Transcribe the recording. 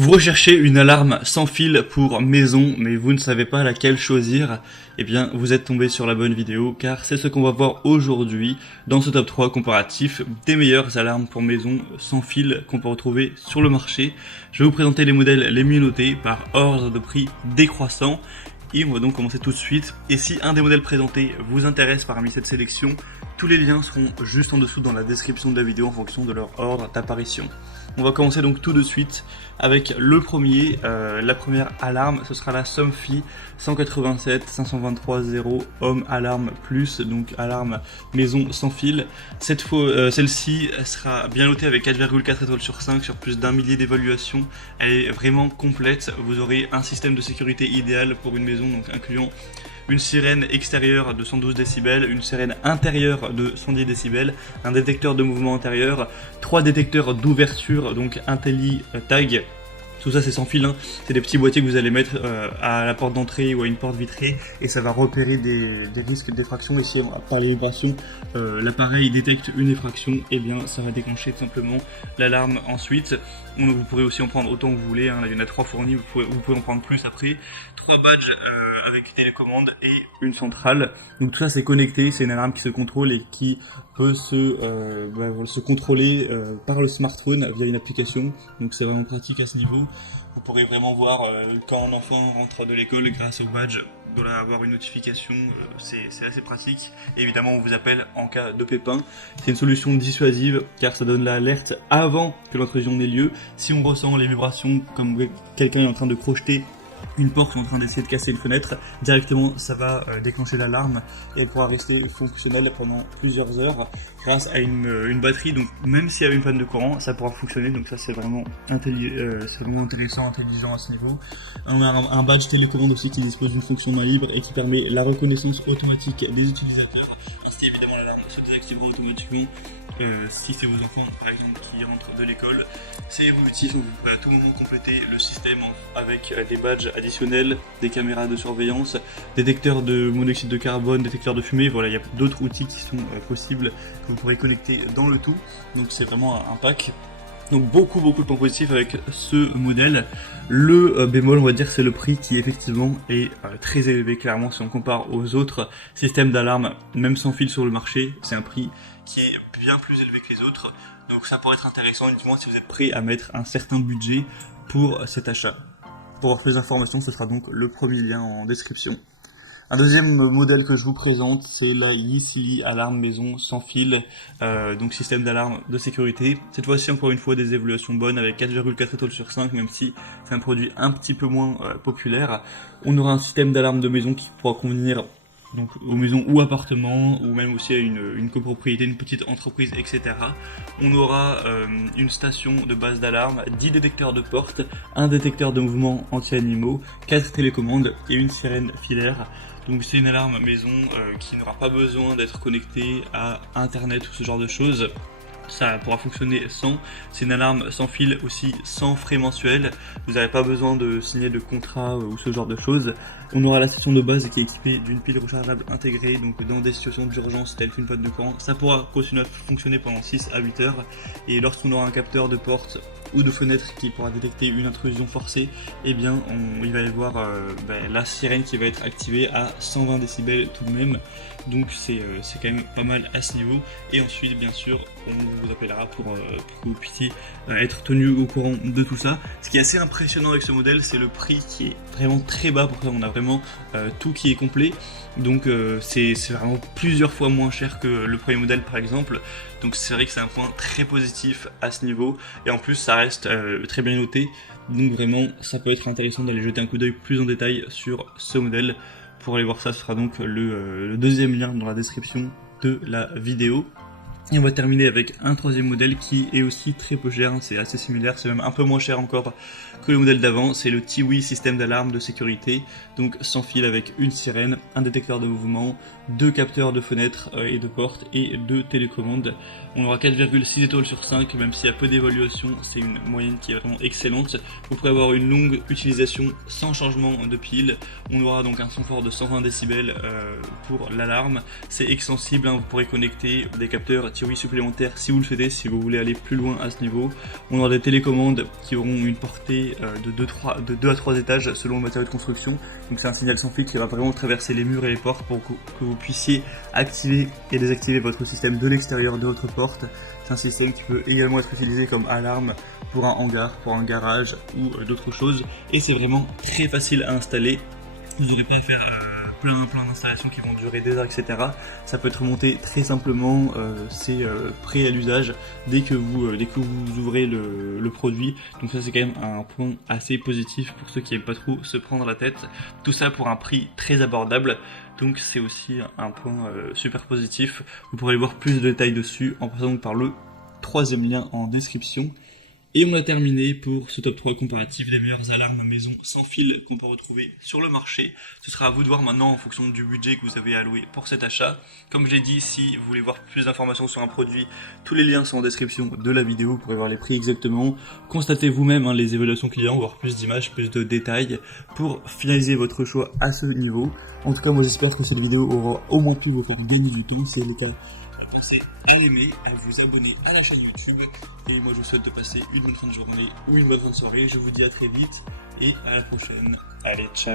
Vous recherchez une alarme sans fil pour maison, mais vous ne savez pas laquelle choisir. Eh bien, vous êtes tombé sur la bonne vidéo, car c'est ce qu'on va voir aujourd'hui dans ce top 3 comparatif des meilleures alarmes pour maison sans fil qu'on peut retrouver sur le marché. Je vais vous présenter les modèles les mieux notés par ordre de prix décroissant. Et on va donc commencer tout de suite. Et si un des modèles présentés vous intéresse parmi cette sélection, tous les liens seront juste en dessous dans la description de la vidéo en fonction de leur ordre d'apparition. On va commencer donc tout de suite avec le premier, la première alarme, ce sera la Somfy 187 523 0 Home Alarm Plus, donc alarme maison sans fil. Cette fois, celle-ci sera bien notée avec 4,4 étoiles sur 5 sur plus d'un millier d'évaluations. Elle est vraiment complète, vous aurez un système de sécurité idéal pour une maison, donc incluant une sirène extérieure de 112 décibels, une sirène intérieure de 110 décibels, un détecteur de mouvement intérieur, 3 détecteurs d'ouverture, donc IntelliTag. Tout ça c'est sans fil, hein. C'est des petits boîtiers que vous allez mettre à la porte d'entrée ou à une porte vitrée et ça va repérer des risques d'effraction. Et si par les vibrations l'appareil détecte une effraction, et bien ça va déclencher tout simplement l'alarme ensuite. Vous pourrez aussi en prendre autant que vous voulez, hein. Là, il y en a 3 fournis, vous pouvez en prendre plus après. 3 badges avec télécommande et une centrale. Donc tout ça c'est connecté, c'est une alarme qui se contrôle et qui peut se contrôler par le smartphone via une application. Donc c'est vraiment pratique à ce niveau. Vous pourrez vraiment voir quand un enfant rentre de l'école grâce au badge, il doit avoir une notification, c'est assez pratique. Et évidemment on vous appelle en cas de pépin. C'est une solution dissuasive car ça donne l'alerte avant que l'intrusion n'ait lieu. Si on ressent les vibrations comme quelqu'un est en train de crocheter une porte ou en train d'essayer de casser une fenêtre, directement ça va déclencher l'alarme et elle pourra rester fonctionnelle pendant plusieurs heures grâce à une batterie. Donc même s'il y a une panne de courant, ça pourra fonctionner. Donc ça c'est vraiment intéressant, intelligent à ce niveau. On a un badge télécommande aussi qui dispose d'une fonction main libre et qui permet la reconnaissance automatique des utilisateurs. Ainsi évidemment l'alarme se désactivera automatiquement si c'est vos enfants par exemple qui rentrent de l'école. C'est évolutif, vous pourrez à tout moment compléter le système avec des badges additionnels, des caméras de surveillance, détecteurs de monoxyde de carbone, détecteurs de fumée. Voilà, il y a d'autres outils qui sont possibles que vous pourrez connecter dans le tout. Donc c'est vraiment un pack. Donc beaucoup de points positifs avec ce modèle. Le bémol, on va dire, c'est le prix qui effectivement est très élevé. Clairement, si on compare aux autres systèmes d'alarme, même sans fil sur le marché, c'est un prix qui est bien plus élevé que les autres. Donc ça pourrait être intéressant uniquement si vous êtes prêt à mettre un certain budget pour cet achat. Pour avoir plus d'informations, ce sera donc le premier lien en description. Un deuxième modèle que je vous présente, c'est la Yesili alarme maison sans fil, donc système d'alarme de sécurité. Cette fois-ci, encore une fois, des évaluations bonnes avec 4,4 étoiles sur 5, même si c'est un produit un petit peu moins populaire. On aura un système d'alarme de maison qui pourra convenir donc aux maisons ou appartements, ou même aussi à une copropriété, une petite entreprise, etc. On aura une station de base d'alarme, 10 détecteurs de porte, un détecteur de mouvement anti-animaux, 4 télécommandes et une sirène filaire. Donc c'est une alarme maison qui n'aura pas besoin d'être connectée à internet ou ce genre de choses. Ça pourra fonctionner sans. C'est une alarme sans fil aussi, sans frais mensuels. Vous n'avez pas besoin de signer de contrat ou ce genre de choses. On aura la station de base qui est équipée d'une pile rechargeable intégrée, donc dans des situations d'urgence telles qu'une panne de courant, ça pourra continuer à fonctionner pendant 6 à 8 heures. Et lorsqu'on aura un capteur de porte ou de fenêtre qui pourra détecter une intrusion forcée, eh bien il va y avoir la sirène qui va être activée à 120 décibels tout de même. Donc c'est quand même pas mal à ce niveau. Et ensuite bien sûr on vous appellera pour que vous puissiez être tenu au courant de tout ça. Ce qui est assez impressionnant avec ce modèle, c'est le prix qui est vraiment très bas. Pour ça on a vraiment tout qui est complet. Donc c'est vraiment plusieurs fois moins cher que le premier modèle par exemple. Donc c'est vrai que c'est un point très positif à ce niveau. Et en plus ça reste très bien noté. Donc vraiment ça peut être intéressant d'aller jeter un coup d'œil plus en détail sur ce modèle. Pour aller voir ça, ce sera donc le deuxième lien dans la description de la vidéo. Et on va terminer avec un troisième modèle qui est aussi très peu cher, c'est assez similaire, c'est même un peu moins cher encore que le modèle d'avant. C'est le TiWi système d'alarme de sécurité, donc sans fil avec une sirène, un détecteur de mouvement, 2 capteurs de fenêtres et de portes et 2 télécommandes. On aura 4,6 étoiles sur 5, même s'il y a peu d'évaluation, c'est une moyenne qui est vraiment excellente. Vous pourrez avoir une longue utilisation sans changement de pile. On aura donc un son fort de 120 décibels pour l'alarme. C'est extensible, hein, vous pourrez connecter des capteurs petit oui supplémentaire si vous le souhaitez, si vous voulez aller plus loin à ce niveau. On aura des télécommandes qui auront une portée de 2 à 3 étages selon le matériau de construction. Donc c'est un signal sans fil qui va vraiment traverser les murs et les portes pour que vous puissiez activer et désactiver votre système de l'extérieur de votre porte. C'est un système qui peut également être utilisé comme alarme pour un hangar, pour un garage ou d'autres choses. Et c'est vraiment très facile à installer. Vous n'aurez pas à faire plein d'installations qui vont durer des heures, etc. Ça peut être monté très simplement, c'est prêt à l'usage dès que vous ouvrez le produit. Donc ça c'est quand même un point assez positif pour ceux qui n'aiment pas trop se prendre la tête. Tout ça pour un prix très abordable. Donc c'est aussi un point super positif. Vous pourrez voir plus de détails dessus en passant par le 3e lien en description. Et on a terminé pour ce top 3 comparatif des meilleures alarmes maison sans fil qu'on peut retrouver sur le marché. Ce sera à vous de voir maintenant en fonction du budget que vous avez alloué pour cet achat. Comme je l'ai dit, si vous voulez voir plus d'informations sur un produit, tous les liens sont en description de la vidéo, vous pourrez voir les prix exactement. Constatez vous-même les évaluations clients, voir plus d'images, plus de détails pour finaliser votre choix à ce niveau. En tout cas, moi j'espère que cette vidéo aura au moins pu vous faire gagner du temps, si c'est le cas. Pensez à aimer, à vous abonner à la chaîne YouTube. Et moi je vous souhaite de passer une bonne fin de journée ou une bonne fin de soirée. Je vous dis à très vite et à la prochaine. Allez, ciao.